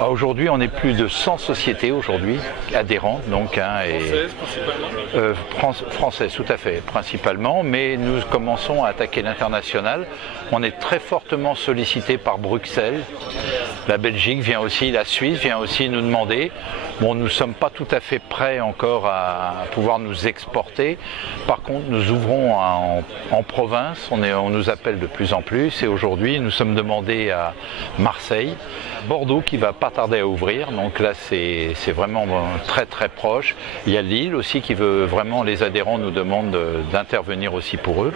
Aujourd'hui, on est plus de 100 sociétés aujourd'hui adhérentes, donc Françaises principalement. Françaises, tout à fait, principalement, mais nous commençons à attaquer l'international. On est très fortement sollicité par Bruxelles, la Belgique vient aussi, la Suisse vient aussi nous demander. Bon, nous ne sommes pas tout à fait prêts encore à pouvoir nous exporter. Par contre, nous ouvrons en province, on nous appelle de plus en plus et aujourd'hui, nous sommes demandés à Marseille, Bordeaux qui va pas tarder à ouvrir, donc là c'est vraiment très très proche. Il y a Lille aussi qui veut vraiment, les adhérents nous demandent d'intervenir aussi pour eux.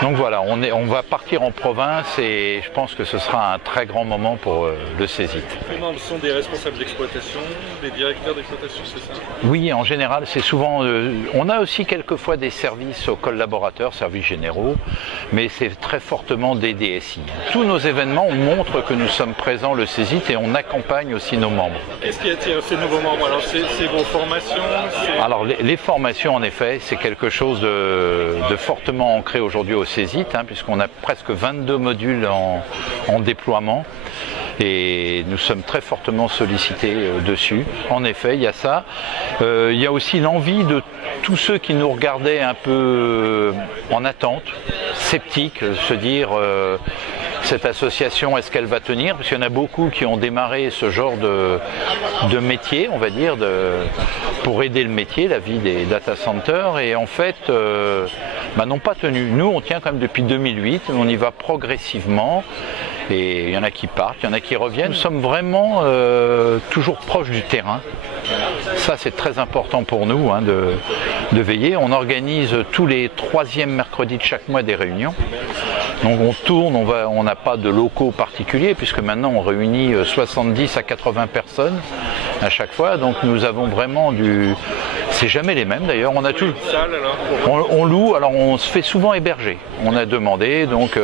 Donc voilà, on va partir en province et je pense que ce sera un très grand moment pour le CESIT. Les membres sont des responsables d'exploitation, des directeurs d'exploitation, c'est ça? Oui, en général, c'est souvent... on a aussi quelquefois des services aux collaborateurs, services généraux, mais c'est très fortement des DSI. Tous nos événements montrent que nous sommes présents, le CESIT, et on accompagne aussi nos membres. Qu'est-ce qui attire ces nouveaux membres? Alors, c'est vos formations? Alors, les formations, en effet, c'est quelque chose de fortement ancré aujourd'hui au CESIT, puisqu'on a presque 22 modules en déploiement. Et nous sommes très fortement sollicités dessus. En effet, il y a ça. Il y a aussi l'envie de tous ceux qui nous regardaient un peu en attente, sceptiques, se dire cette association, est-ce qu'elle va tenir? Parce qu'il y en a beaucoup qui ont démarré ce genre de métier, on va dire, pour aider le métier, la vie des data centers, et en fait n'ont pas tenu. Nous, on tient quand même depuis 2008, on y va progressivement. Et il y en a qui partent, il y en a qui reviennent. Nous sommes vraiment toujours proches du terrain. Ça, c'est très important pour nous de veiller. On organise tous les 3e mercredis de chaque mois des réunions. Donc on tourne, on n'a pas de locaux particuliers puisque maintenant on réunit 70 à 80 personnes à chaque fois. Donc nous avons vraiment c'est jamais les mêmes d'ailleurs. On a tout. On loue, alors on se fait souvent héberger. On a demandé, donc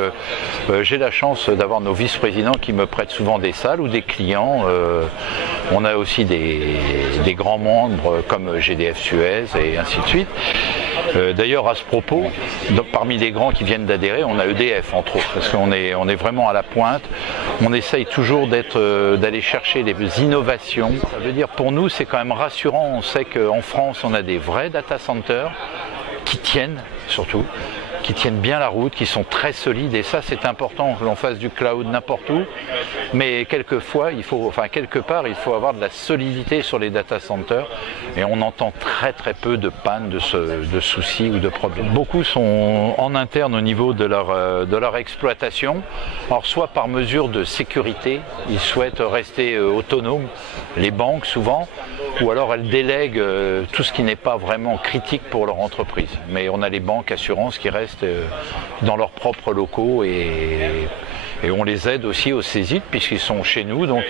j'ai la chance d'avoir nos vice-présidents qui me prêtent souvent des salles ou des clients. On a aussi des grands membres comme GDF Suez et ainsi de suite. D'ailleurs, à ce propos, parmi les grands qui viennent d'adhérer, on a EDF entre autres, parce qu'on est vraiment à la pointe. On essaye toujours d'aller chercher les innovations. Ça veut dire, pour nous, c'est quand même rassurant. On sait qu'en France, on a des vrais data centers qui tiennent, surtout, qui tiennent bien la route, qui sont très solides, et ça c'est important que l'on fasse du cloud n'importe où, mais quelquefois quelque part il faut avoir de la solidité sur les data centers, et on entend très très peu de pannes, de soucis ou de problèmes. Beaucoup sont en interne au niveau de leur exploitation, alors soit par mesure de sécurité, ils souhaitent rester autonomes, les banques souvent, ou alors elles délèguent tout ce qui n'est pas vraiment critique pour leur entreprise. Mais on a les banques, assurances qui restent dans leurs propres locaux et on les aide aussi au CESIT puisqu'ils sont chez nous, donc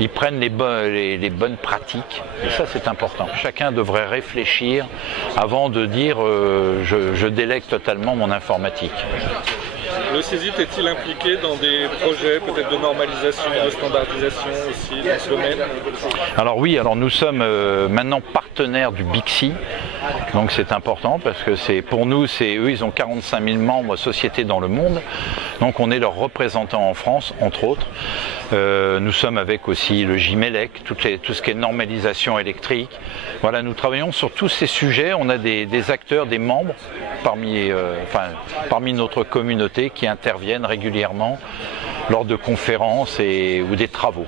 ils prennent les bonnes pratiques, et ça c'est important. Chacun devrait réfléchir avant de dire je délègue totalement mon informatique. Le CESIT est-il impliqué dans des projets peut-être de normalisation, de standardisation aussi dans ce domaine? Alors oui, nous sommes maintenant partenaires du BICSI, donc c'est important parce que pour nous, eux ils ont 45 000 membres sociétés dans le monde, donc on est leurs représentants en France entre autres. Nous sommes avec aussi le JMELEC, tout ce qui est normalisation électrique. Voilà, nous travaillons sur tous ces sujets, on a des acteurs, des membres parmi notre communauté qui interviennent régulièrement lors de conférences ou des travaux.